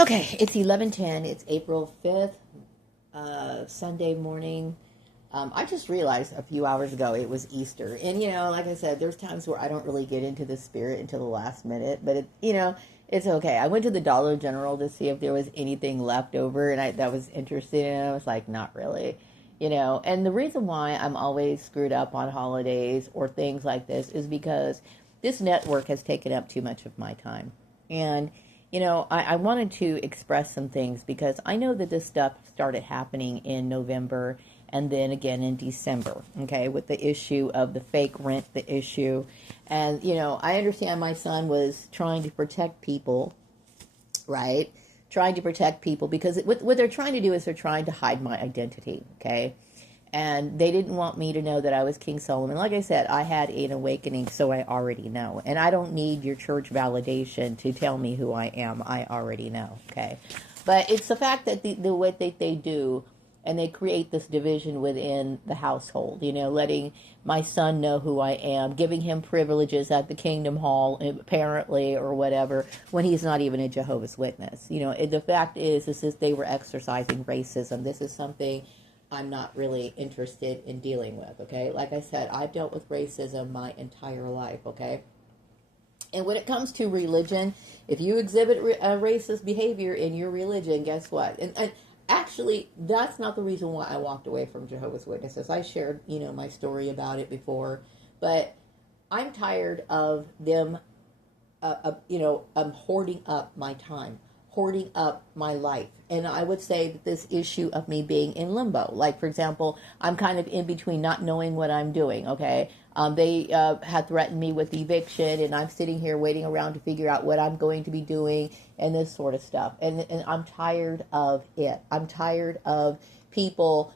Okay, it's 11:10. It's April 5th, Sunday morning. I just realized a few hours ago it was Easter. And, like I said, there's times where I don't really get into the spirit until the last minute, but, it's okay. I went to the Dollar General to see if there was anything left over, and that was interesting, and I was like, not really. And the reason why I'm always screwed up on holidays or things like this is because this network has taken up too much of my time. And I wanted to express some things because I know that this stuff started happening in November and then again in December, okay, with the issue of the fake rent, the issue. And, I understand my son was trying to protect people, right? Trying to protect people because what they're trying to do is they're trying to hide my identity, okay? And they didn't want me to know that I was King Solomon. Like I said, I had an awakening, so I already know. And I don't need your church validation to tell me who I am. I already know, okay? But it's the fact that the way they do, and they create this division within the household, letting my son know who I am, giving him privileges at the Kingdom Hall, apparently, or whatever, when he's not even a Jehovah's Witness. The fact is they were exercising racism. This is something I'm not really interested in dealing with, okay? Like I said, I've dealt with racism my entire life, okay? And when it comes to religion, if you exhibit racist behavior in your religion, guess what? And actually, that's not the reason why I walked away from Jehovah's Witnesses. I shared, my story about it before, but I'm tired of them, hoarding up my time, hoarding up my life. And I would say that this issue of me being in limbo, like, for example, I'm kind of in between not knowing what I'm doing, okay? They had threatened me with eviction, and I'm sitting here waiting around to figure out what I'm going to be doing and this sort of stuff. And I'm tired of it. I'm tired of people,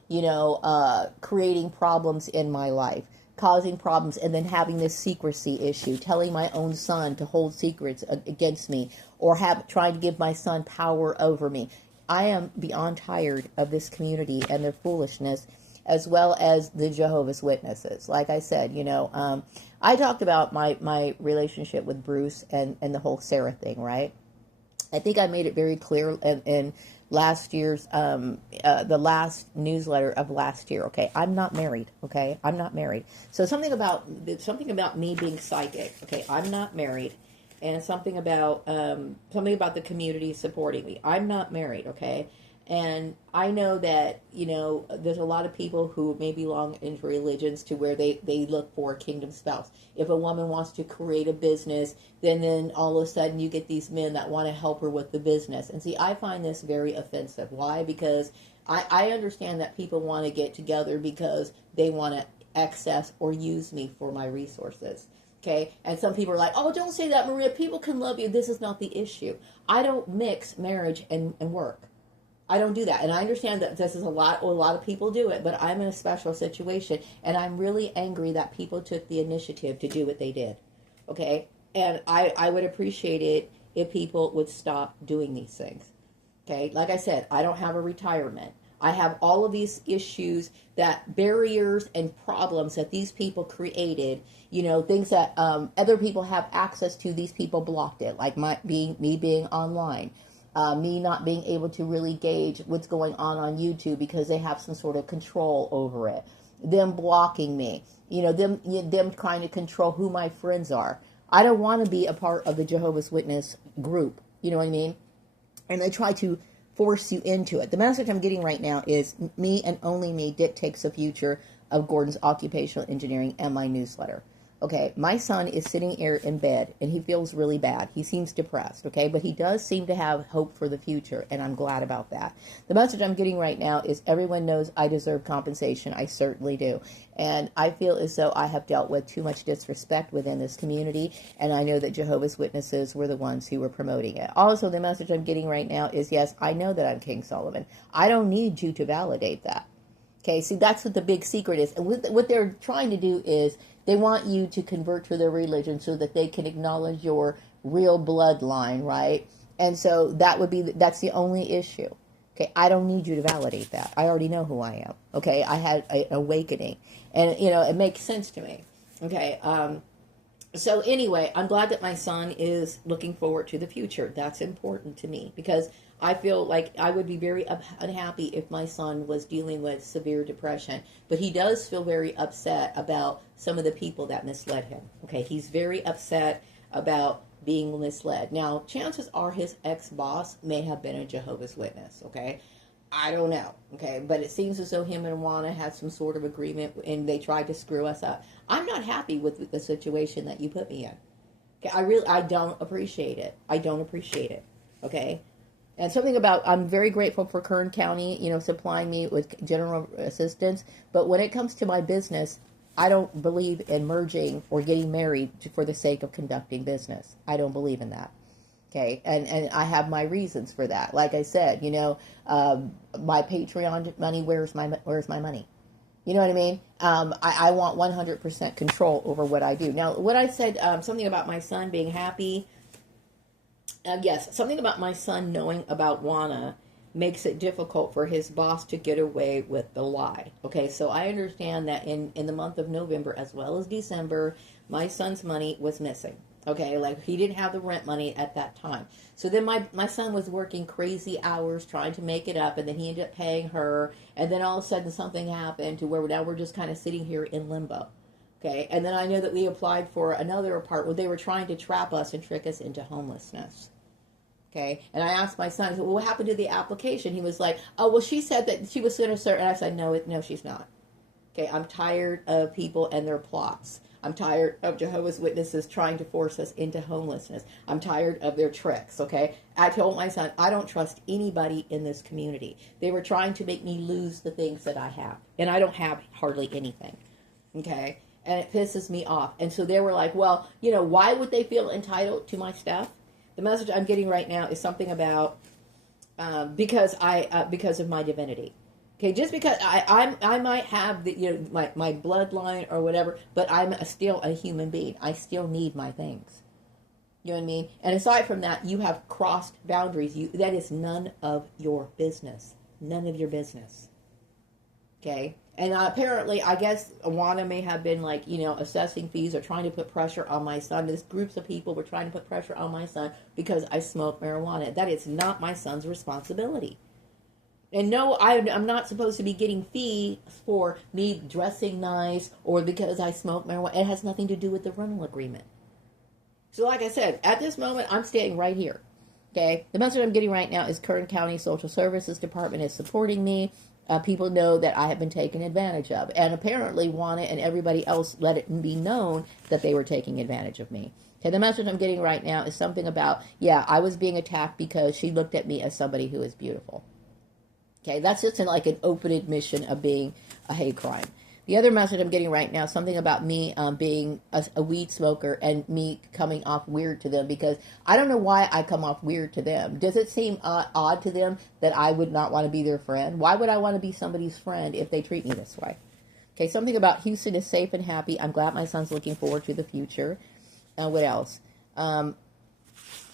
creating problems in my life, causing problems, and then having this secrecy issue, telling my own son to hold secrets against me, or trying to give my son power over me. I am beyond tired of this community and their foolishness, as well as the Jehovah's Witnesses. Like I said, I talked about my relationship with Bruce and the whole Sarah thing, right? I think I made it very clear in last year's, the last newsletter of last year. Okay, I'm not married. Okay, I'm not married. So something about me being psychic. Okay, I'm not married, and something about the community supporting me. I'm not married. Okay. And I know that, there's a lot of people who may belong into religions to where they look for a kingdom spouse. If a woman wants to create a business, then all of a sudden you get these men that want to help her with the business. And see, I find this very offensive. Why? Because I understand that people want to get together because they want to access or use me for my resources. Okay, and some people are like, oh, don't say that, Maria. People can love you. This is not the issue. I don't mix marriage and work. I don't do that. And I understand that this is a lot of people do it, but I'm in a special situation, and I'm really angry that people took the initiative to do what they did. Okay? And I would appreciate it if people would stop doing these things. Okay? Like I said, I don't have a retirement. I have all of these issues, that barriers and problems that these people created, things that other people have access to, these people blocked it, like me being online. Me not being able to really gauge what's going on YouTube because they have some sort of control over it. Them blocking me. Them trying to control who my friends are. I don't want to be a part of the Jehovah's Witness group. You know what I mean? And they try to force you into it. The message I'm getting right now is me and only me dictates the future of Gordon's Occupational Engineering and my newsletter. Okay, my son is sitting here in bed, and he feels really bad. He seems depressed, okay? But he does seem to have hope for the future, and I'm glad about that. The message I'm getting right now is everyone knows I deserve compensation. I certainly do. And I feel as though I have dealt with too much disrespect within this community, and I know that Jehovah's Witnesses were the ones who were promoting it. Also, the message I'm getting right now is, yes, I know that I'm King Solomon. I don't need you to validate that. Okay, see, that's what the big secret is. And what they're trying to do is they want you to convert to their religion so that they can acknowledge your real bloodline, right? And so that's the only issue. Okay, I don't need you to validate that. I already know who I am. Okay, I had an awakening. And, it makes sense to me. Okay, So anyway, I'm glad that my son is looking forward to the future. That's important to me because I feel like I would be very unhappy if my son was dealing with severe depression. But he does feel very upset about some of the people that misled him. Okay, he's very upset about being misled. Now, chances are his ex-boss may have been a Jehovah's Witness. Okay, I don't know, okay, but it seems as though him and Juana had some sort of agreement and they tried to screw us up. I'm not happy with the situation that you put me in. Okay, I don't appreciate it. I don't appreciate it, okay? And something about, I'm very grateful for Kern County, supplying me with general assistance, but when it comes to my business, I don't believe in merging or getting married for the sake of conducting business. I don't believe in that. Okay, and I have my reasons for that. Like I said, my Patreon money, where's my money? You know what I mean? I want 100% control over what I do. Now, what I said, something about my son being happy. Yes, something about my son knowing about Juana makes it difficult for his boss to get away with the lie. Okay, so I understand that in the month of November as well as December, my son's money was missing. Okay, like he didn't have the rent money at that time. So then my son was working crazy hours trying to make it up, and then he ended up paying her, and then all of a sudden something happened to where now we're just kind of sitting here in limbo. Okay, and then I know that we applied for another apartment where they were trying to trap us and trick us into homelessness. Okay, and I asked my son, I said, well, what happened to the application? He was like, oh, well, she said that she was going to start, and I said, no, she's not. Okay, I'm tired of people and their plots. I'm tired of Jehovah's Witnesses trying to force us into homelessness. I'm tired of their tricks, okay? I told my son, I don't trust anybody in this community. They were trying to make me lose the things that I have, and I don't have hardly anything, okay? And it pisses me off. And so they were like, well, why would they feel entitled to my stuff? The message I'm getting right now is something about because of my divinity. Okay, just because I might have my bloodline or whatever, but I'm still a human being. I still need my things. You know what I mean? And aside from that, you have crossed boundaries. That is none of your business. None of your business. Okay? And apparently, I guess Juana may have been assessing fees or trying to put pressure on my son. There's groups of people were trying to put pressure on my son because I smoke marijuana. That is not my son's responsibility. And no, I'm not supposed to be getting fees for me dressing nice or because I smoke marijuana. It has nothing to do with the rental agreement. So like I said, at this moment, I'm staying right here. Okay? The message I'm getting right now is Kern County Social Services Department is supporting me. People know that I have been taken advantage of. And apparently, Juana and everybody else let it be known that they were taking advantage of me. Okay, the message I'm getting right now is something about, I was being attacked because she looked at me as somebody who is beautiful. Okay, that's just an open admission of being a hate crime. The other message I'm getting right now is something about me being a weed smoker and me coming off weird to them because I don't know why I come off weird to them. Does it seem odd to them that I would not want to be their friend? Why would I want to be somebody's friend if they treat me this way? Okay, something about Houston is safe and happy. I'm glad my son's looking forward to the future. What else?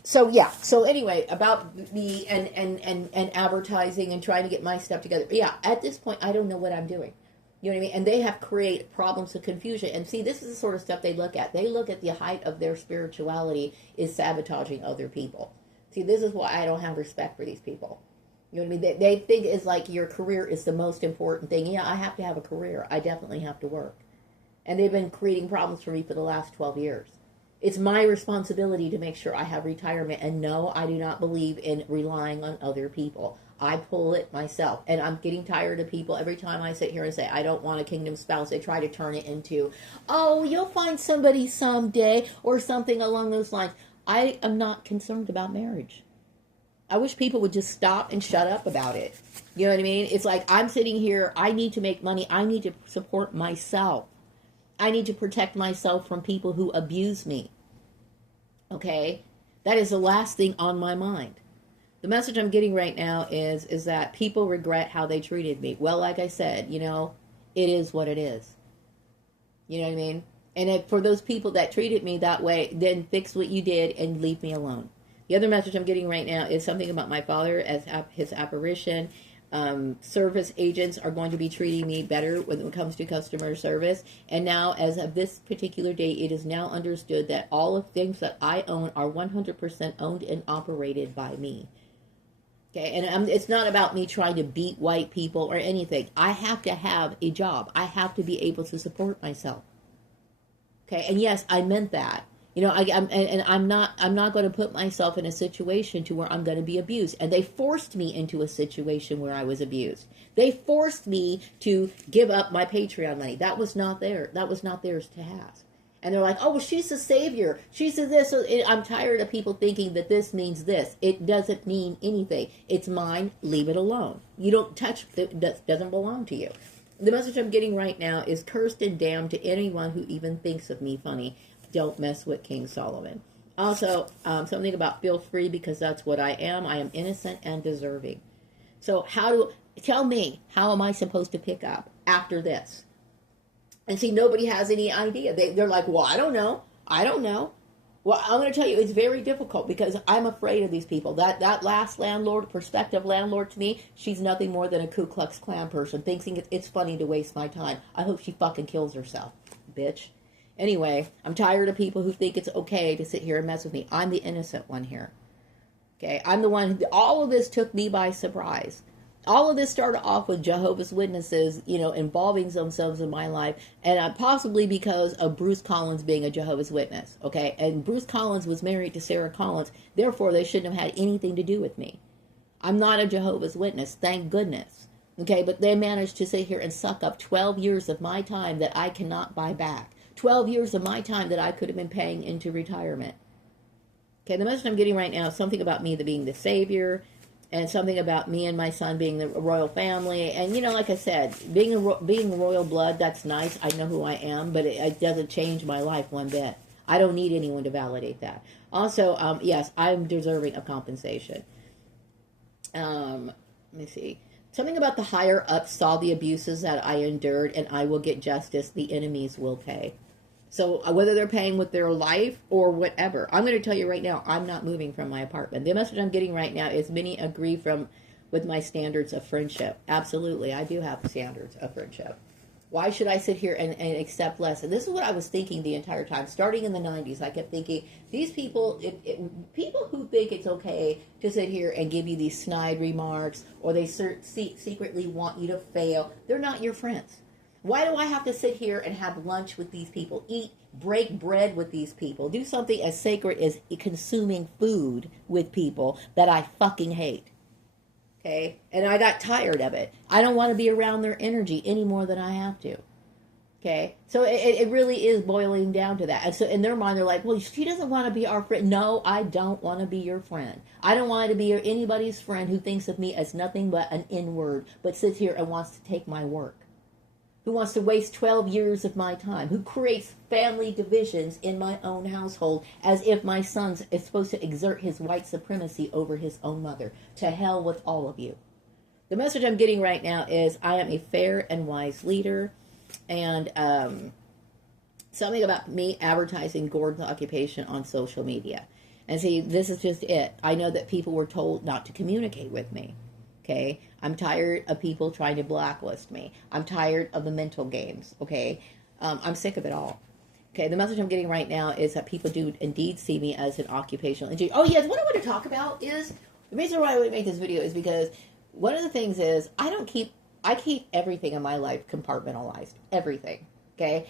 So anyway, about me and advertising and trying to get my stuff together. Yeah, at this point, I don't know what I'm doing. You know what I mean? And they have created problems of confusion. And see, this is the sort of stuff they look at. They look at the height of their spirituality is sabotaging other people. See, this is why I don't have respect for these people. You know what I mean? They think it's like your career is the most important thing. Yeah, I have to have a career. I definitely have to work. And they've been creating problems for me for the last 12 years. It's my responsibility to make sure I have retirement. And no, I do not believe in relying on other people. I pull it myself. And I'm getting tired of people. Every time I sit here and say, I don't want a kingdom spouse, they try to turn it into, oh, you'll find somebody someday or something along those lines. I am not concerned about marriage. I wish people would just stop and shut up about it. You know what I mean? It's like I'm sitting here. I need to make money. I need to support myself. I need to protect myself from people who abuse me. Okay? That is the last thing on my mind. The message I'm getting right now is that people regret how they treated me. Well, like I said, it is what it is. You know what I mean? And for those people that treated me that way, then fix what you did and leave me alone. The other message I'm getting right now is something about my father as his apparition. service agents are going to be treating me better when it comes to customer service. And now, as of this particular date, it is now understood that all of things that I own are 100% owned and operated by me. Okay, and it's not about me trying to beat white people or anything. I have to have a job. I have to be able to support myself. Okay, and yes, I meant that. You know, I'm not going to put myself in a situation to where I'm going to be abused. And they forced me into a situation where I was abused. They forced me to give up my Patreon money. That was not there. That was not theirs to have. And they're like, oh, well, she's the savior. She's this. I'm tired of people thinking that this means this. It doesn't mean anything. It's mine. Leave it alone. You don't touch it. That doesn't belong to you. The message I'm getting right now is cursed and damned to anyone who even thinks of me funny. Don't mess with King Solomon. Also, something about feel free, because that's what I am. I am innocent and deserving. So tell me, how am I supposed to pick up after this? And see, nobody has any idea. They're like, well, I don't know. I don't know. Well, I'm going to tell you, it's very difficult because I'm afraid of these people. That last landlord, prospective landlord to me, she's nothing more than a Ku Klux Klan person, thinking it's funny to waste my time. I hope she fucking kills herself, bitch. Anyway, I'm tired of people who think it's okay to sit here and mess with me. I'm the innocent one here. Okay, I'm the one all of this took me by surprise. All of this started off with Jehovah's Witnesses, involving themselves in my life, and possibly because of Bruce Collins being a Jehovah's Witness, okay? And Bruce Collins was married to Sarah Collins, therefore they shouldn't have had anything to do with me. I'm not a Jehovah's Witness, thank goodness, okay? But they managed to sit here and suck up 12 years of my time that I cannot buy back. 12 years of my time that I could have been paying into retirement. Okay, the message I'm getting right now is something about me being the savior, and something about me and my son being the royal family. And, like I said, being royal blood, that's nice. I know who I am, but it doesn't change my life one bit. I don't need anyone to validate that. Also, yes, I'm deserving of compensation. Let me see. Something about the higher ups saw the abuses that I endured, and I will get justice. The enemies will pay. So whether they're paying with their life or whatever, I'm going to tell you right now, I'm not moving from my apartment. The message I'm getting right now is many agree with my standards of friendship. Absolutely, I do have standards of friendship. Why should I sit here and accept less? And this is what I was thinking the entire time. Starting in the 90s, I kept thinking, these people, people who think it's okay to sit here and give you these snide remarks, or they secretly want you to fail, they're not your friends. Why do I have to sit here and have lunch with these people, break bread with these people, do something as sacred as consuming food with people that I fucking hate? Okay? And I got tired of it. I don't want to be around their energy any more than I have to. Okay? So it really is boiling down to that. And so in their mind, they're like, well, she doesn't want to be our friend. No, I don't want to be your friend. I don't want to be anybody's friend who thinks of me as nothing but an N-word, but sits here and wants to take my work. Who wants to waste 12 years of my time, who creates family divisions in my own household as if my son is supposed to exert his white supremacy over his own mother. To hell with all of you. The message I'm getting right now is I am a fair and wise leader, and something about me advertising Gordon's occupation on social media. And see, this is just it. I know that people were told not to communicate with me. Okay, I'm tired of people trying to blacklist me. I'm tired of the mental games. Okay, I'm sick of it all. Okay, the message I'm getting right now is that people do indeed see me as an occupational engineer. Oh yes, what I want to talk about is the reason why I would make this video is because one of the things is I keep everything in my life compartmentalized. Everything. Okay,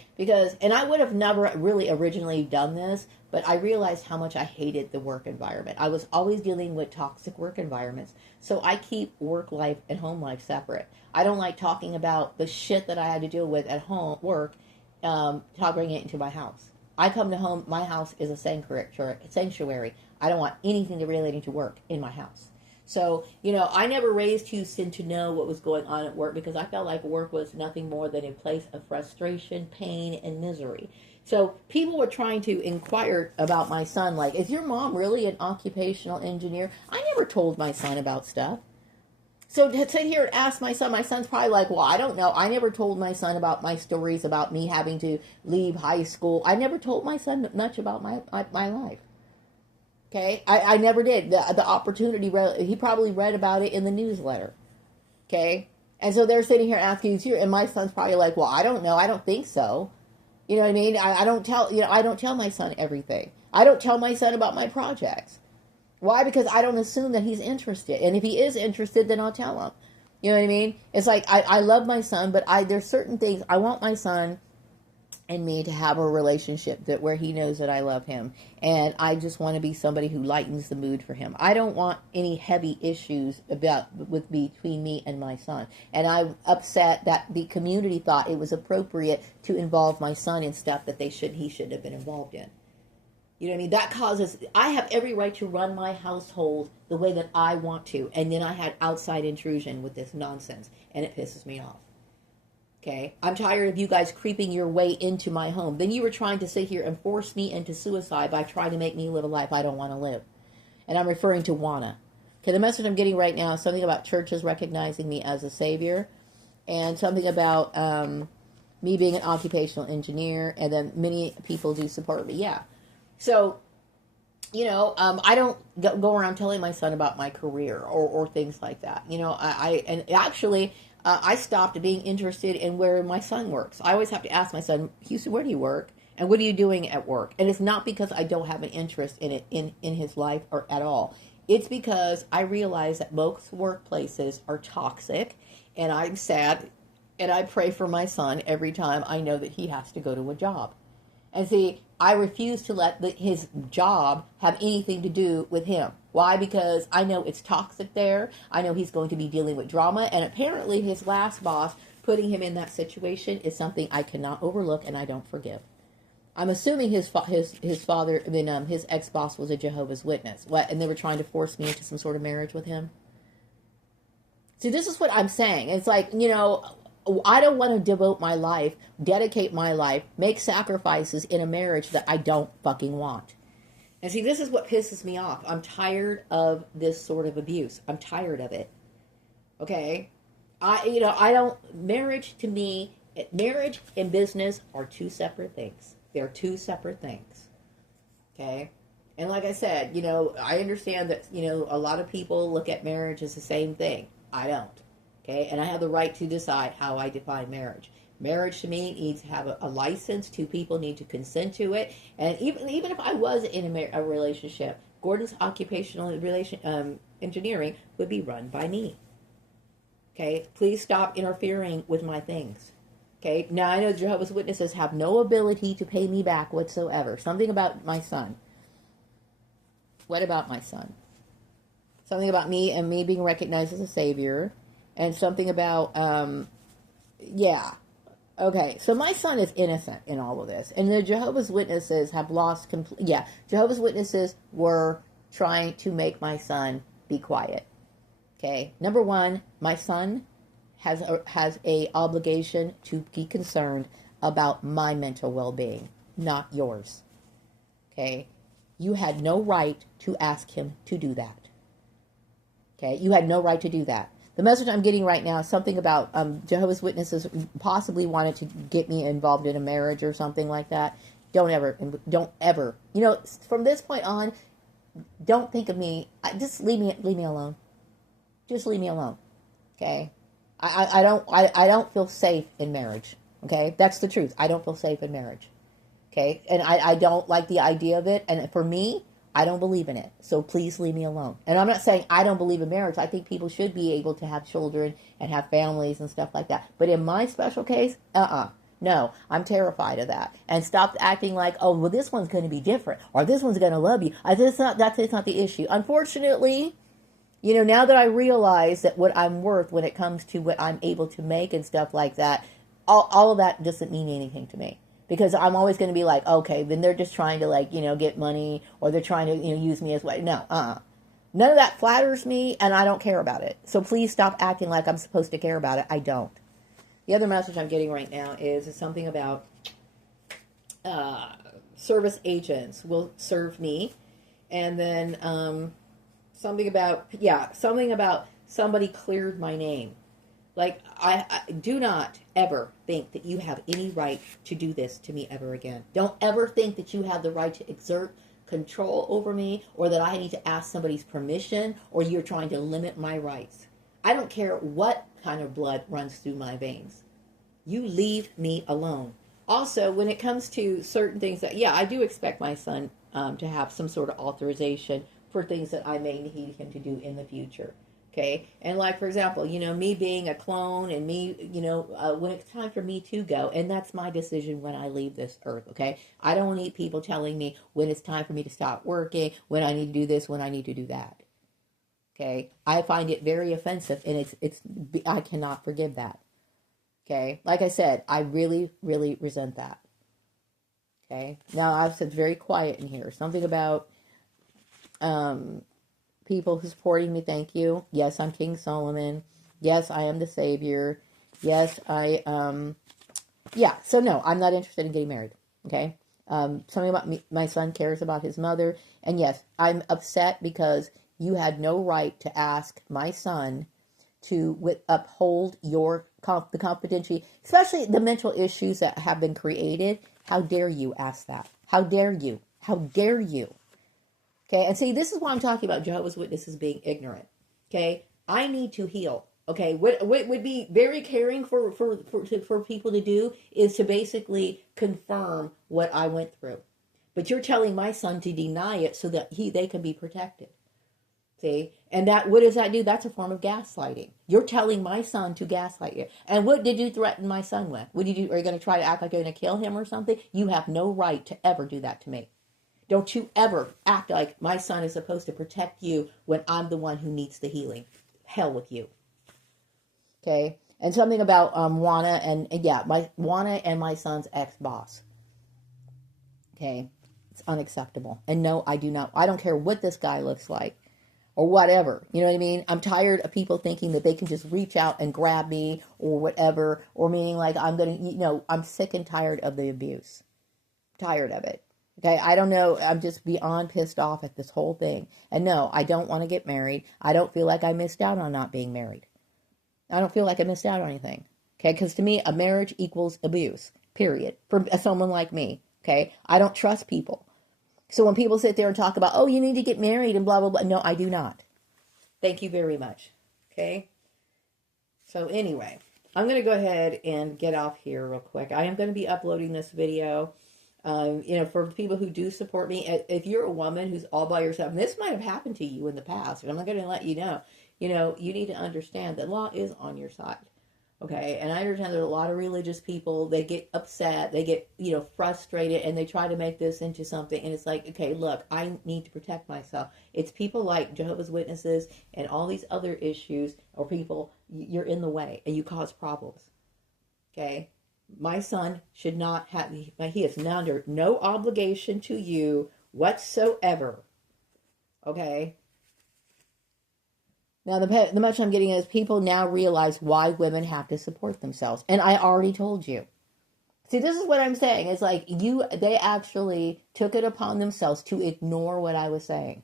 and I would have never really originally done this, but I realized how much I hated the work environment. I was always dealing with toxic work environments, so I keep work life and home life separate. I don't like talking about the shit that I had to deal with at home, work, bringing it into my house. I come to home, my house is a sanctuary. I don't want anything relating to work in my house. So, I never raised Houston to know what was going on at work because I felt like work was nothing more than a place of frustration, pain, and misery. So people were trying to inquire about my son, like, is your mom really an occupational engineer? I never told my son about stuff. So to sit here and ask my son's probably like, well, I don't know. I never told my son about my stories about me having to leave high school. I never told my son much about my life. Okay, I never did. The opportunity, he probably read about it in the newsletter. Okay? And so they're sitting here asking you, and my son's probably like, well, I don't know. I don't think so. You know what I mean? I don't tell, I don't tell my son everything. I don't tell my son about my projects. Why? Because I don't assume that he's interested. And if he is interested, then I'll tell him. You know what I mean? It's like, I love my son, but there's certain things, I want my son and me to have a relationship that where he knows that I love him, and I just want to be somebody who lightens the mood for him. I don't want any heavy issues between me and my son, and I'm upset that the community thought it was appropriate to involve my son in stuff that he shouldn't have been involved in. You know what I mean? That causes, I have every right to run my household the way that I want to, and then I had outside intrusion with this nonsense, and it pisses me off. Okay, I'm tired of you guys creeping your way into my home. Then you were trying to sit here and force me into suicide by trying to make me live a life I don't want to live. And I'm referring to wanna. Okay, the message I'm getting right now is something about churches recognizing me as a savior, and something about me being an occupational engineer, and then many people do support me. Yeah. So, I don't go around telling my son about my career or things like that. I stopped being interested in where my son works. I always have to ask my son, Houston, where do you work? And what are you doing at work? And it's not because I don't have an interest in it in his life or at all. It's because I realize that most workplaces are toxic, and I'm sad, and I pray for my son every time I know that he has to go to a job. And see, I refuse to let his job have anything to do with him. Why? Because I know it's toxic there. I know he's going to be dealing with drama. And apparently his last boss putting him in that situation is something I cannot overlook and I don't forgive. I'm assuming his father, his ex-boss was a Jehovah's Witness. And they were trying to force me into some sort of marriage with him. See, this is what I'm saying. It's like, I don't want to devote my life, dedicate my life, make sacrifices in a marriage that I don't fucking want. And see, this is what pisses me off. I'm tired of this sort of abuse. I'm tired of it. Okay? Marriage to me, marriage and business are two separate things. They're two separate things. Okay? And like I said, I understand that, a lot of people look at marriage as the same thing. I don't. Okay, and I have the right to decide how I define marriage. Marriage to me needs to have a license. Two people need to consent to it. And even if I was in a relationship, Gordon's occupational engineering would be run by me. Okay, please stop interfering with my things. Okay, now I know Jehovah's Witnesses have no ability to pay me back whatsoever. Something about my son. What about my son? Something about me and me being recognized as a savior. And something about, okay, so my son is innocent in all of this. And the Jehovah's Witnesses have lost, Jehovah's Witnesses were trying to make my son be quiet. Okay, number one, my son has a obligation to be concerned about my mental well-being, not yours. Okay, you had no right to ask him to do that. Okay, you had no right to do that. The message I'm getting right now is something about Jehovah's Witnesses possibly wanted to get me involved in a marriage or something like that. Don't ever. From this point on, don't think of me. Just leave me alone. Just leave me alone. Okay? I don't feel safe in marriage. Okay? That's the truth. I don't feel safe in marriage. Okay? And I don't like the idea of it. And for me, I don't believe in it, so please leave me alone. And I'm not saying I don't believe in marriage. I think people should be able to have children and have families and stuff like that. But in my special case, no, I'm terrified of that. And stop acting like, oh, well, this one's going to be different, or this one's going to love you. That's not the issue. Unfortunately, now that I realize that what I'm worth when it comes to what I'm able to make and stuff like that, all of that doesn't mean anything to me. Because I'm always going to be like, okay, then they're just trying to, get money, or they're trying to, use me as well. No, None of that flatters me, and I don't care about it. So please stop acting like I'm supposed to care about it. I don't. The other message I'm getting right now is something about service agents will serve me. And then something about somebody cleared my name. Like, I do not ever think that you have any right to do this to me ever again. Don't ever think that you have the right to exert control over me, or that I need to ask somebody's permission, or you're trying to limit my rights. I don't care what kind of blood runs through my veins. You leave me alone. Also, when it comes to certain things that, yeah, I do expect my son to have some sort of authorization for things that I may need him to do in the future. Okay. And like, for example, me being a clone and me, when it's time for me to go, and that's my decision when I leave this earth. Okay. I don't need people telling me when it's time for me to stop working, when I need to do this, when I need to do that. Okay. I find it very offensive, and I cannot forgive that. Okay. Like I said, I really, really resent that. Okay. Now I've said very quiet in here. Something about, people who supporting me, thank you. Yes, I'm King Solomon. Yes, I am the Savior. Yes, yeah, so no, I'm not interested in getting married, okay? Something about me, my son cares about his mother, and yes, I'm upset because you had no right to ask my son to uphold the confidentiality, especially the mental issues that have been created. How dare you ask that? How dare you? How dare you? Okay, and see, this is why I'm talking about Jehovah's Witnesses being ignorant. Okay, I need to heal. Okay, what would be very caring for people to do is to basically confirm what I went through. But you're telling my son to deny it so that they can be protected. See, and what does that do? That's a form of gaslighting. You're telling my son to gaslight you. And what did you threaten my son with? Are you going to try to act like you're going to kill him or something? You have no right to ever do that to me. Don't you ever act like my son is supposed to protect you when I'm the one who needs the healing. Hell with you. Okay? And something about Juana and Juana and my son's ex-boss. Okay? It's unacceptable. And no, I do not. I don't care what this guy looks like or whatever. You know what I mean? I'm tired of people thinking that they can just reach out and grab me or whatever, or meaning like I'm going to, I'm sick and tired of the abuse. Tired of it. Okay, I don't know. I'm just beyond pissed off at this whole thing. And no, I don't want to get married. I don't feel like I missed out on not being married. I don't feel like I missed out on anything. Okay, because to me, a marriage equals abuse, period, for someone like me. Okay, I don't trust people. So when people sit there and talk about, oh, you need to get married and blah, blah, blah. No, I do not. Thank you very much. Okay, so anyway, I'm going to go ahead and get off here real quick. I am going to be uploading this video. For people who do support me, if you're a woman who's all by yourself, and this might have happened to you in the past, and I'm not going to let you know, you need to understand that law is on your side. Okay. And I understand there are a lot of religious people, they get upset, they get, frustrated, and they try to make this into something. And it's like, okay, look, I need to protect myself. It's people like Jehovah's Witnesses and all these other issues, or people, you're in the way and you cause problems. Okay. My son should not have, he is under no obligation to you whatsoever. Okay? Now, the much I'm getting is people now realize why women have to support themselves. And I already told you. See, this is what I'm saying. It's like they actually took it upon themselves to ignore what I was saying.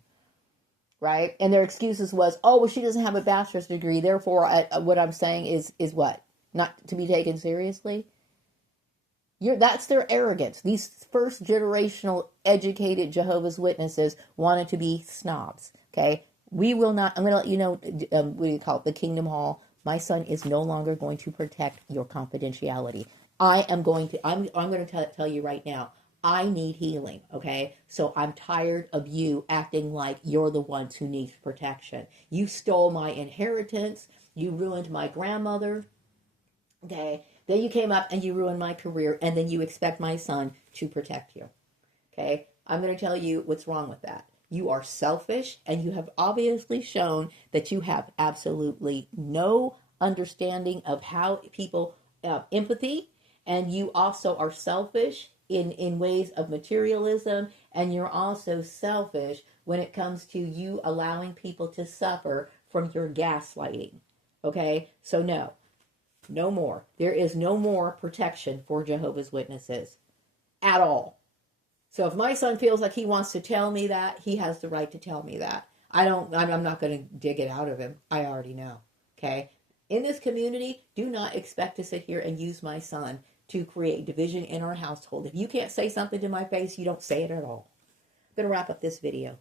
Right? And their excuses was, oh, well, she doesn't have a bachelor's degree. Therefore, what I'm saying is what? Not to be taken seriously? That's their arrogance. These first generational educated Jehovah's Witnesses wanted to be snobs. Okay, we will not. I'm going to let you know. What do you call it? The Kingdom Hall. My son is no longer going to protect your confidentiality. I'm going to tell you right now. I need healing. Okay, so I'm tired of you acting like you're the ones who need protection. You stole my inheritance. You ruined my grandmother. Okay. Then you came up and you ruined my career, and then you expect my son to protect you. Okay? I'm going to tell you what's wrong with that. You are selfish, and you have obviously shown that you have absolutely no understanding of how people empathy, and you also are selfish in ways of materialism, and you're also selfish when it comes to you allowing people to suffer from your gaslighting. Okay? So no. No more. There is no more protection for Jehovah's Witnesses at all. So if my son feels like he wants to tell me that, he has the right to tell me that. I'm not going to dig it out of him. I already know. Okay? In this community, do not expect to sit here and use my son to create division in our household. If you can't say something to my face, you don't say it at all. I'm going to wrap up this video.